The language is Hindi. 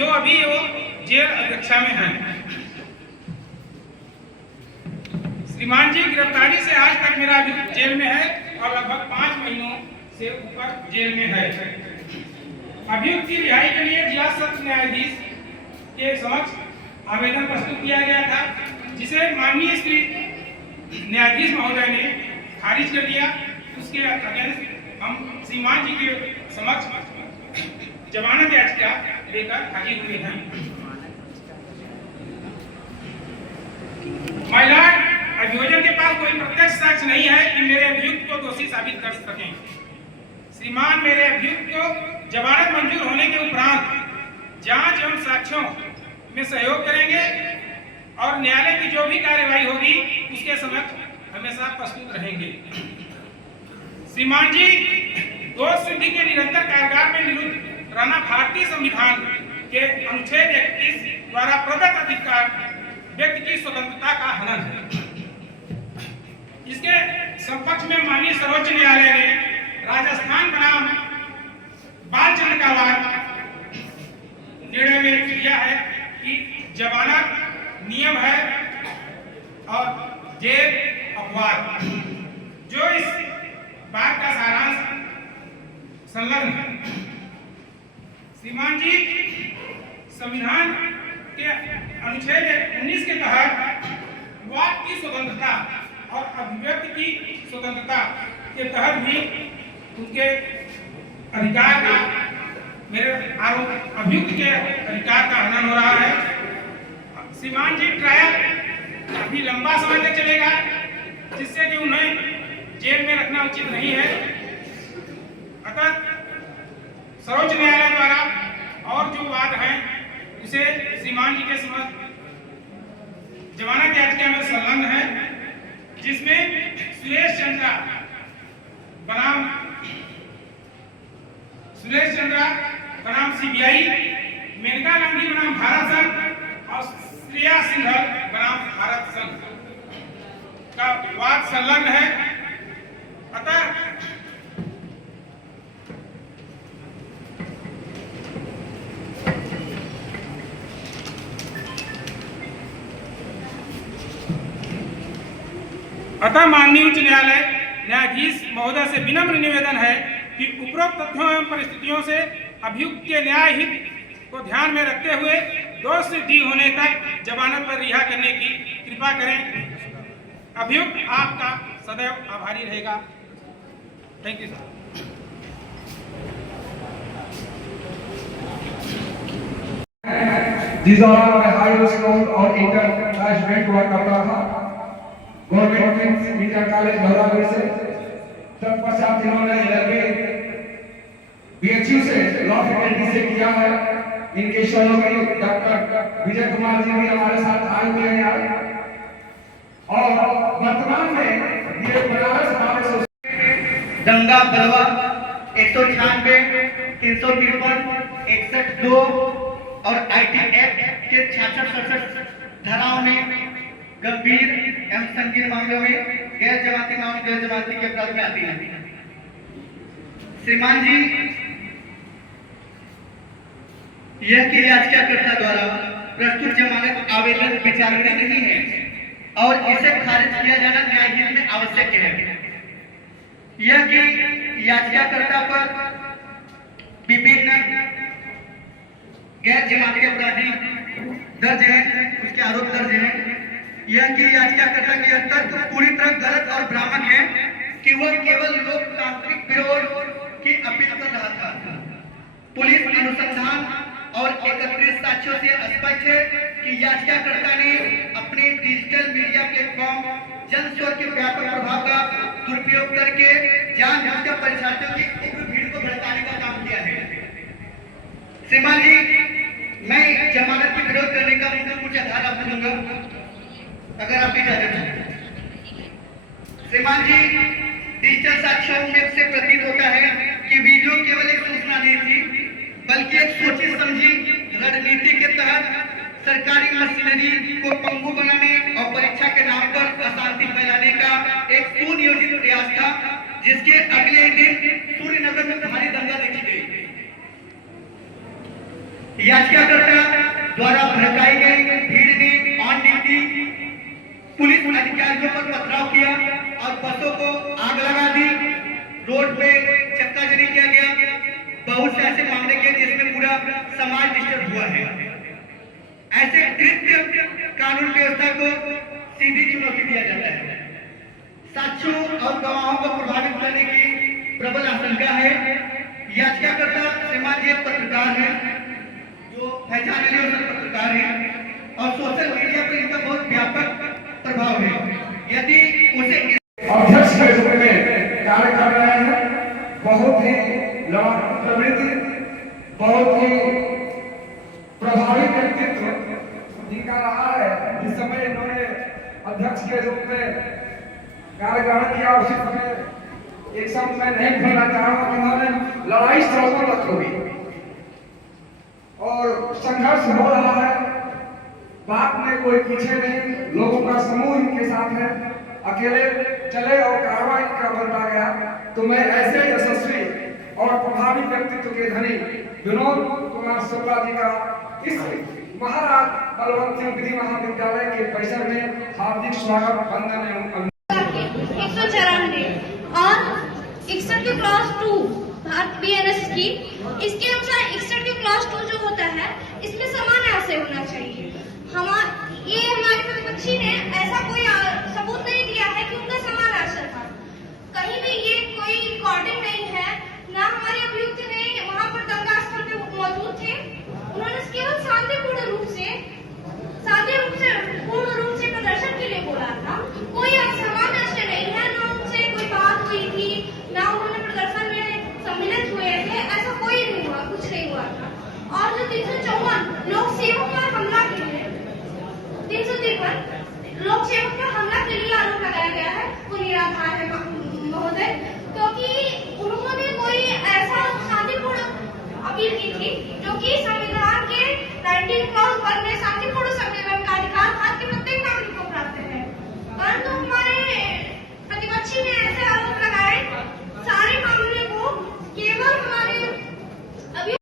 जो अभी वो जेल अध्यक्षा में हैं। श्रीमान जी गिरफ्तारी से आज तक मेरा अभियुक्त जेल में है और लगभग 5 महीनों से ऊपर जेल में है। अभियुक्त की रिहाई के लिए जिला सत्र न्यायाधीश के समक्ष आवेदन प्रस्तुत किया गया था, जिसे माननीय श्री न्यायाधीश महोदय ने खारिज कर दिया। उसके अगेंस्ट हम श्रीमान जी के समक्ष जमानत याचिका लेकर हाजिर हुए हैं। महिला अभियोजन के पास कोई प्रत्यक्ष साक्ष्य नहीं है कि मेरे अभियुक्त को दोषी साबित कर सकें। श्रीमान मेरे अभियुक्त को जमानत मंजूर होने के उपरांत जांच एवं साक्ष्यों में सहयोग करेंगे और न्यायालय की जो भी कार्यवाही होगी उसके समक्ष हमेशा प्रस्तुत रहेंगे। श्रीमान जी दोष सिद्धि के निरंतर कारागार में निरुद्ध रहना भारतीय संविधान के अनुच्छेद 31 द्वारा प्रदत्त अधिकार व्यक्ति की स्वतंत्रता का हनन है। इसके समकक्ष में माननीय सर्वोच्च न्यायालय ने राजस्थान बनाम बालचंद्र का निर्णय में किया है कि जमानत नियम है और जेल अपवाद। जो इस बात का सारांश संलग्न है। श्रीमान जी संविधान के अनुच्छेद 19 के तहत वाक की स्वतंत्रता और अभिव्यक्ति की स्वतंत्रता के तहत भी उनके अधिकार का, मेरे आरोप अभियुक्त के अधिकार का हनन हो रहा है। श्रीमान जी ट्रायल काफी लंबा समय तक चलेगा, जिससे कि उन्हें जेल में रखना उचित नहीं है। अतः सर्वोच्च न्यायालय द्वारा और जो वाद हैं उसे श्रीमान जी के समक्ष जमानत याचिका में संलग्न है, जिसमें सुरेश चंद्रा बनाम सीबीआई, मेनका गांधी बनाम भारत संघ और श्रेया सिंघल बनाम भारत संघ का वाद संलग्न है। अतः माननीय उच्च न्यायालय न्यायाधीश महोदय से विनम्र निवेदन है कि उपरोक्त तथ्यों एवं परिस्थितियों से अभियुक्त के न्याय हित को ध्यान में रखते हुए दोष सिद्धि होने तक जमानत पर रिहा करने की कृपा करें। अभियुक्त आपका सदैव आभारी रहेगा। Thank you sir. These are the highest court और इंटरनेशनल हुआ करता था गवर्नमेंट इंटर कॉलेज भरावर से। तत्पश्चात इन्होंने लगे बीएचयू से लॉ फैकल्टी से किया है। इनके सहयोगी डॉक्टर विजय कुमार जी भी हमारे साथ आए हुए हैं और वर्तमान में ये बनारस बार दंगा बलवा 196, 353, 61(2) और आईटी एक्ट के 66-67 धाराओं में गंभीर एवं संगीन मामलों में गैर जमाती के अपराध में आती है। श्रीमान जी यह कि याचिकाकर्ता द्वारा प्रस्तुत जमानत आवेदन विचारणीय नहीं है और इसे खारिज किया जाना न्यायहीन में आवश्यक है। यह कि याचिकाकर्ता पर विभिन्न गैर जमाती अपराधी दर्ज है, उसके आरोप दर्ज है। यह कि याचिकाकर्ता के तर्क पूरी तरह गलत और भ्रामक है कि वह केवल लोकतांत्रिक विरोध की अपील कर रहा था। पुलिस अनुसंधान और एकत्रित साक्ष्यों से स्पष्ट है कि याचिकाकर्ता ने अपने डिजिटल मीडिया प्लेटफॉर्म जनशोर के व्यापक प्रभाव का दुरुपयोग करके जानबूझकर परीक्षार्थियों की उग्र भीड़ को भड़काने का काम किया है। श्रीमान जी मैं जमानत के विरोध करने का कुछ आधार आपको दूंगा, अगर आप इजाजत दें। श्रीमान जी डिजिटल साक्ष्यों में से प्रतीत होता है कि वीडियो केवल एक सूचना नहीं थी, बल्कि एक सोची समझी रणनीति के तहत सरकारी मशीनरी को पंगु बनाने और परीक्षा के नाम पर अशांति फैलाने का एक सुनियोजित प्रयास था, जिसके अगले दिन सूर्यनगर में भारी दंगा देखी गई। याचिकाकर्ता द्वारा भड़काई गई भीड़ ने ऑन ड्यूटी पुलिस अधिकारियों पर पथराव किया और बसों को आग लगा दी, रोड पे चक्काजारी किया गया। बहुत से ऐसे मामले किए जिसमें पूरा समाज डिस्टर्ब हुआ है। ऐसे कृत्य कानून व्यवस्था को सीधी चुनौती दिया जाता है। साक्ष्यों और गवाहों को प्रभावित करने की प्रबल आशंका है। याचिकाकर्ता श्रीमान जी एक पत्रकार है जो पहचाने योग्य पत्रकार है और सोशल मीडिया पर इनका बहुत व्यापक प्रभाव है। यदि उसे अध्यक्ष के रूप में कार्य कर रहे हैं, बहुत ही प्रवृत्ति, बहुत ही प्रभावी व्यक्तित्व जिनका रहा है। जिस समय इन्होंने अध्यक्ष के रूप में कार्य ग्रहण किया उसी समय एक समय मैं नहीं भूलना चाहूंगा, इन्होंने लड़ाई स्थलों तक हुई और संघर्ष हो रहा है। बात में कोई पीछे नहीं, लोगों का समूह इनके साथ है, अकेले चले और कार्रवाई का बदला गया। तो मैं ऐसे यशस्वी और प्रभावी व्यक्तित्व के धनी विनोद कुमार शुक्ला जी का इस महाराज बलवंत सिंह विधि महाविद्यालय के परिसर में हार्दिक स्वागत, वंदन एवं 194 और 61 के क्लास 2 भारत बीएनएस की, इसके अनुसार 61 के क्लास 2 जो होता है इसमें समान आशय होना चाहिए। ये हमारे प्रतिपक्षी ने ऐसा कोई सबूत नहीं दिया है कि उनका समान आशय था। कहीं भी ये कोई रिकॉर्डिंग नहीं है, ना हमारे अभियुक्त ने वहां पर दंगा स्थल पे मौजूद थे। उन्होंने केवल शांतिपूर्ण रूप से प्रदर्शन के लिए बोला था। कोई समान आशय नहीं है, ना उनसे कोई बात हुई थी, ना उन्होंने प्रदर्शन में सम्मिलित हुए थे, ऐसा कोई नहीं हुआ, कुछ नहीं हुआ था। और जो 354 लोक सेवक पर हमला के लिए 353 लोक सेवक पर हमला के लिए आरोप लगाया गया है, वो निराधार है महोदय, क्योंकि उन्होंने कोई ऐसा शांतिपूर्ण अपील की थी जो कि संविधान के 19 क्लॉज 1 में शांतिपूर्ण सम्मेलन का